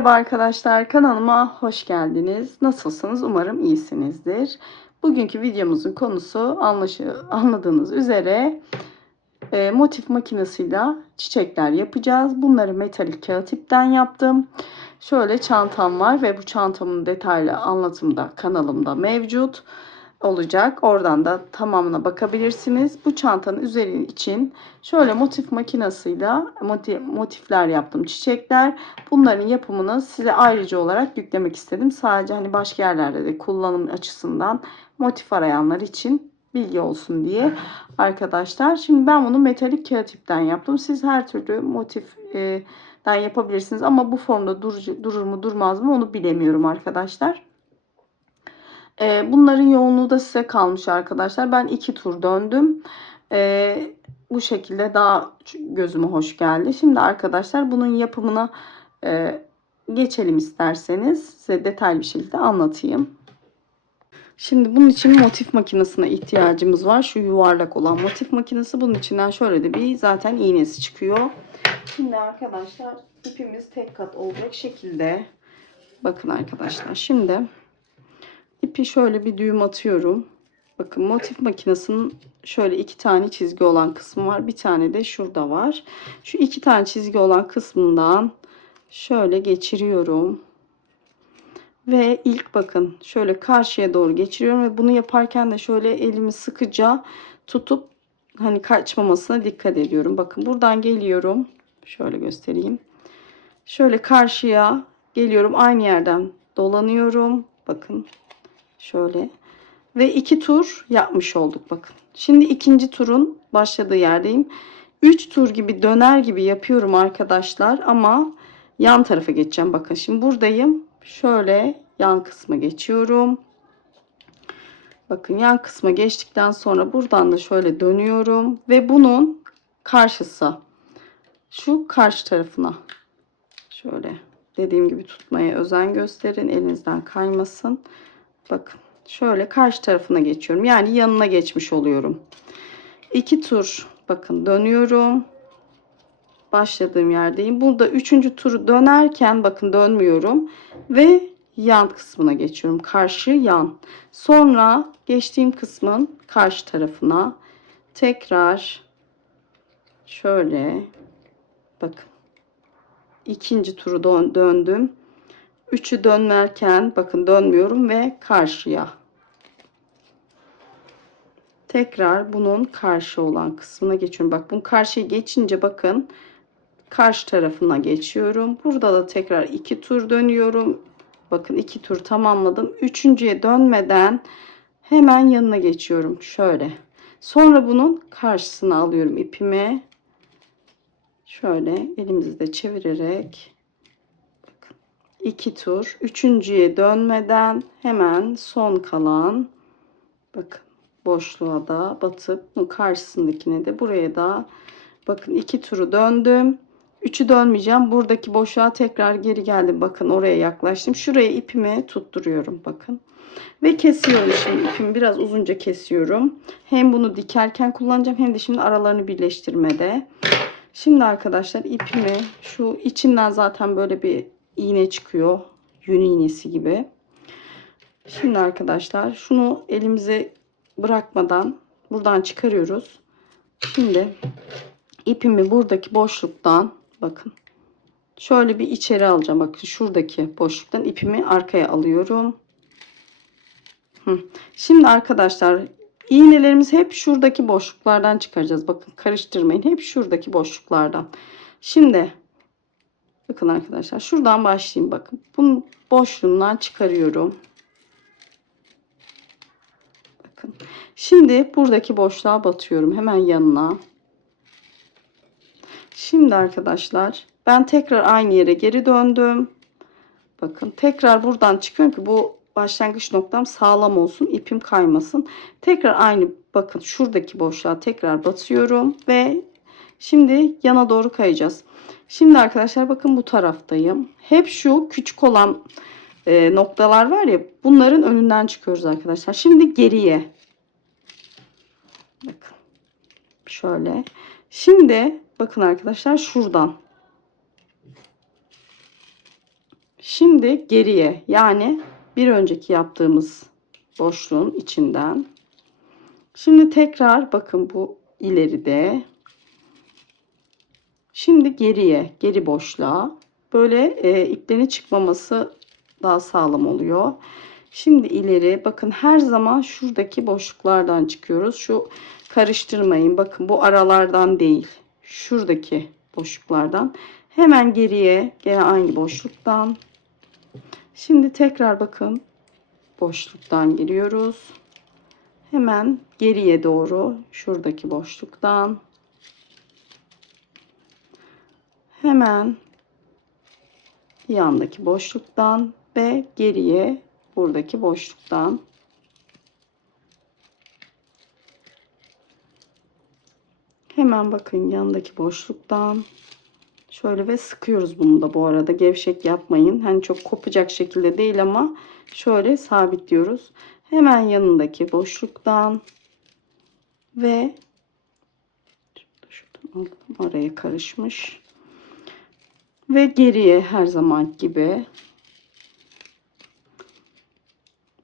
Merhaba arkadaşlar kanalıma hoş geldiniz. Nasılsınız? Umarım iyisinizdir. Bugünkü videomuzun konusu anlaşı, anladığınız üzere e, motif makinesiyle çiçekler yapacağız. Bunları metalik kağıt ipten yaptım. Şöyle çantam var ve bu çantamın detaylı anlatımı da kanalımda mevcut olacak. Oradan da tamamına bakabilirsiniz. Bu çantanın üzeri için şöyle motif makinesiyle motif, motifler yaptım. Çiçekler. Bunların yapımını size ayrıca olarak yüklemek istedim. Sadece hani başka yerlerde de kullanım açısından motif arayanlar için bilgi olsun diye arkadaşlar. Şimdi ben bunu metalik kağıt ipten yaptım. Siz her türlü motiften yapabilirsiniz ama bu formda durur, durur mu durmaz mı onu bilemiyorum arkadaşlar. E, bunların yoğunluğu da size kalmış arkadaşlar. Ben iki tur döndüm. E, bu şekilde daha gözüme hoş geldi. Şimdi arkadaşlar bunun yapımına e, geçelim isterseniz. Size detaylı bir şekilde anlatayım. Şimdi bunun için motif makinesine ihtiyacımız var. Şu yuvarlak olan motif makinesi. Bunun içinden şöyle de bir zaten iğnesi çıkıyor. Şimdi arkadaşlar ipimiz tek kat olacak şekilde. Bakın arkadaşlar şimdi ipi şöyle bir düğüm atıyorum. Bakın motif makinesinin şöyle iki tane çizgi olan kısmı var. Bir tane de şurada var. Şu iki tane çizgi olan kısmından şöyle geçiriyorum. Ve ilk bakın şöyle karşıya doğru geçiriyorum ve bunu yaparken de şöyle elimi sıkıca tutup hani kaçmamasına dikkat ediyorum. Bakın buradan geliyorum. Şöyle göstereyim. Şöyle karşıya geliyorum. Aynı yerden dolanıyorum. Bakın şöyle. Ve iki tur yapmış olduk bakın. Şimdi ikinci turun başladığı yerdeyim. Üç tur gibi döner gibi yapıyorum arkadaşlar ama yan tarafa geçeceğim. Bakın şimdi buradayım. Şöyle yan kısma geçiyorum. Bakın yan kısma geçtikten sonra buradan da şöyle dönüyorum ve bunun karşısı şu karşı tarafına şöyle dediğim gibi tutmaya özen gösterin. Elinizden kaymasın. Bakın şöyle karşı tarafına geçiyorum. Yani yanına geçmiş oluyorum. İki tur bakın dönüyorum. Başladığım yerdeyim. Burada üçüncü turu dönerken bakın dönmüyorum. Ve yan kısmına geçiyorum. Karşı yan. Sonra geçtiğim kısmın karşı tarafına tekrar şöyle bakın ikinci turu dön döndüm. Üçü dönmerken bakın dönmüyorum ve karşıya. Tekrar bunun karşı olan kısmına geçiyorum. Bak bunun karşıya geçince bakın karşı tarafına geçiyorum. Burada da tekrar iki tur dönüyorum. Bakın iki tur tamamladım. Üçüncüye dönmeden hemen yanına geçiyorum. Şöyle. Sonra bunun karşısına alıyorum ipimi. Şöyle elimizde çevirerek bakın iki tur. Üçüncüye dönmeden hemen son kalan bakın boşluğa da batıp karşısındakine de buraya da bakın iki turu döndüm. Üçü dönmeyeceğim. Buradaki boşluğa tekrar geri geldim. Bakın oraya yaklaştım. Şuraya ipimi tutturuyorum. Bakın. Ve kesiyorum şimdi ipimi biraz uzunca kesiyorum. Hem bunu dikerken kullanacağım hem de şimdi aralarını birleştirmede. Şimdi arkadaşlar ipimi şu içinden zaten böyle bir iğne çıkıyor. Yün iğnesi gibi. Şimdi arkadaşlar şunu elimize bırakmadan buradan çıkarıyoruz. Şimdi ipimi buradaki boşluktan bakın şöyle bir içeri alacağım. Bakın şuradaki boşluktan ipimi arkaya alıyorum. Şimdi arkadaşlar iğnelerimizi hep şuradaki boşluklardan çıkaracağız. Bakın karıştırmayın. Hep şuradaki boşluklardan. Şimdi bakın arkadaşlar şuradan başlayayım. Bakın bunun boşluğundan çıkarıyorum. Bakın. Şimdi buradaki boşluğa batıyorum. Hemen yanına. Şimdi arkadaşlar ben tekrar aynı yere geri döndüm. Bakın tekrar buradan çıkıyorum ki bu başlangıç noktam sağlam olsun. ipim kaymasın. Tekrar aynı bakın şuradaki boşluğa tekrar batıyorum ve şimdi yana doğru kayacağız. Şimdi arkadaşlar bakın bu taraftayım. Hep şu küçük olan e, noktalar var ya bunların önünden çıkıyoruz arkadaşlar. Şimdi geriye. Bakın. Şöyle. Şimdi bakın arkadaşlar şuradan. Şimdi geriye yani bir önceki yaptığımız boşluğun içinden. Şimdi tekrar bakın bu ileride. Şimdi geriye, geri boşluğa. Böyle e, iplerin çıkmaması daha sağlam oluyor. Şimdi ileri bakın her zaman şuradaki boşluklardan çıkıyoruz. Şu karıştırmayın. Bakın bu aralardan değil. Şuradaki boşluklardan. Hemen geriye gene aynı boşluktan. Şimdi tekrar bakın boşluktan giriyoruz. Hemen geriye doğru şuradaki boşluktan. Hemen yandaki boşluktan ve geriye buradaki boşluktan. Hemen bakın yandaki boşluktan şöyle ve sıkıyoruz bunu da bu arada gevşek yapmayın. Hani çok kopacak şekilde değil ama şöyle sabitliyoruz. Hemen yanındaki boşluktan ve şuradan aldım karışmış. Ve geriye her zaman gibi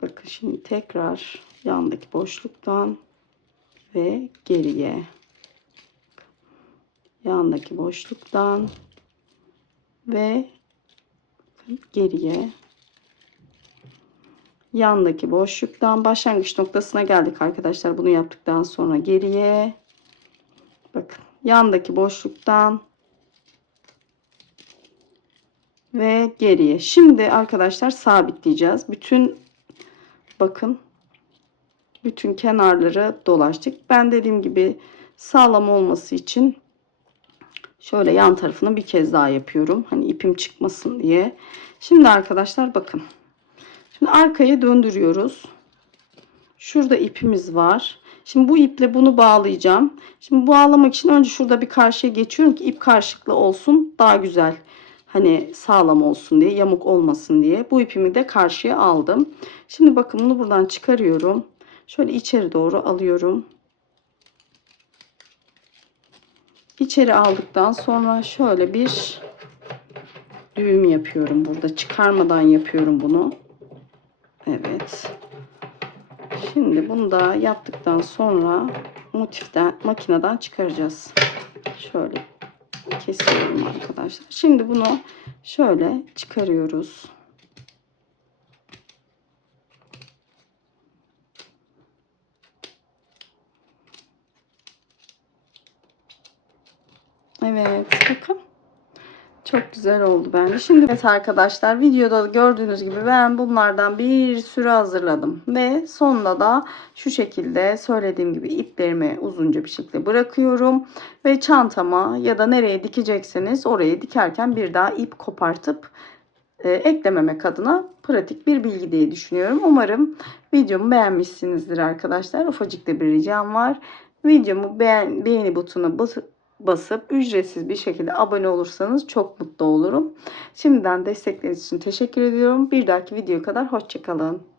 Bakın şimdi tekrar yandaki boşluktan ve geriye. Yandaki boşluktan ve geriye. Yandaki boşluktan başlangıç noktasına geldik arkadaşlar. Bunu yaptıktan sonra geriye. Bakın yandaki boşluktan ve geriye. Şimdi arkadaşlar sabitleyeceğiz. Bütün bakın bütün kenarları dolaştık. Ben dediğim gibi sağlam olması için şöyle yan tarafını bir kez daha yapıyorum. Hani ipim çıkmasın diye. Şimdi arkadaşlar bakın. Şimdi arkaya döndürüyoruz. Şurada ipimiz var. Şimdi bu iple bunu bağlayacağım. Şimdi bağlamak için önce şurada bir karşıya geçiyorum ki ip karşılıklı olsun. Daha güzel hani sağlam olsun diye yamuk olmasın diye bu ipimi de karşıya aldım. Şimdi bakın bunu buradan çıkarıyorum. Şöyle içeri doğru alıyorum. İçeri aldıktan sonra şöyle bir düğüm yapıyorum burada. Çıkarmadan yapıyorum bunu. Evet. Şimdi bunu da yaptıktan sonra motiften makineden çıkaracağız. Şöyle kesiyorum arkadaşlar. Şimdi bunu şöyle çıkarıyoruz. Evet bakın. Çok güzel oldu bence. Şimdi evet arkadaşlar videoda gördüğünüz gibi ben bunlardan bir sürü hazırladım. Ve sonunda da şu şekilde söylediğim gibi iplerimi uzunca bir şekilde bırakıyorum. Ve çantama ya da nereye dikecekseniz oraya dikerken bir daha ip kopartıp e, eklememek adına pratik bir bilgi diye düşünüyorum. Umarım videomu beğenmişsinizdir arkadaşlar. Ufacık da bir ricam var. Videomu beğen, beğeni butonuna basıp basıp ücretsiz bir şekilde abone olursanız çok mutlu olurum. Şimdiden destekleriniz için teşekkür ediyorum. Bir dahaki video kadar hoşçakalın.